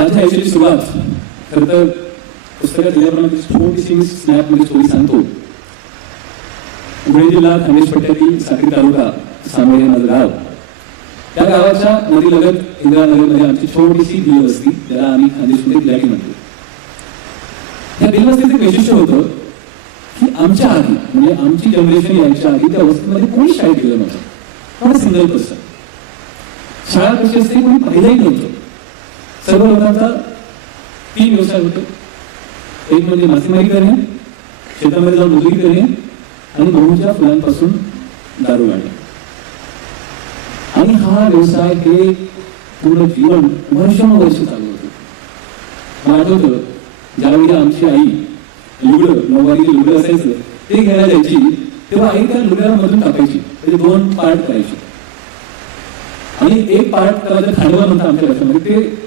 माझ्या आयुष्याची सुरुवात खरं तर पुस्तकात दिल्याप्रमाणे छोटीशी मी स्नॅपमध्ये स्टोरी सांगतो. धुळे जिल्हा खानदेश पट्ट्यातील साक्री तालुका सांगोळे हे माझं गाव. त्या गावाच्या नदीलगत इंदिरानगरमध्ये आमची छोटीशी दिलवस्ती, त्याला आम्ही खानदेशमध्ये ब्लॅकी म्हणतो. त्या दिलवस्तीचं एक वैशिष्ट्य होतं की आमच्या आधी म्हणजे आमची जनरेशन यायच्या आधी त्या वस्तीमध्ये कोणी शाळेत गेलं नव्हतं. पण सिंगल पर्सन शाळा कशी असते कोणी पाहिलंही नव्हतं. सर्व लोकांचा 3 व्यवसाय होतो. एक म्हणजे मासेमारी करणे, शेतामध्ये जाऊन मजुरी करणे आणि बहुच्या फुलांपासून दारू काढणे. आणि हा व्यवसाय हे पूर्ण जीवन वर्षानुवर्ष चालू होतं. मला आठवतं ज्यावेळी आमची आई लुगडं नऊवारी लुगडं असायचं ते घ्यायला जायची तेव्हा आई त्या लुगड्यामधून टाकायची, त्याचे 2 पार्ट करायचे आणि एक पार्ट त्याला खांडवा म्हणतात आमच्या भाषेमध्ये, ते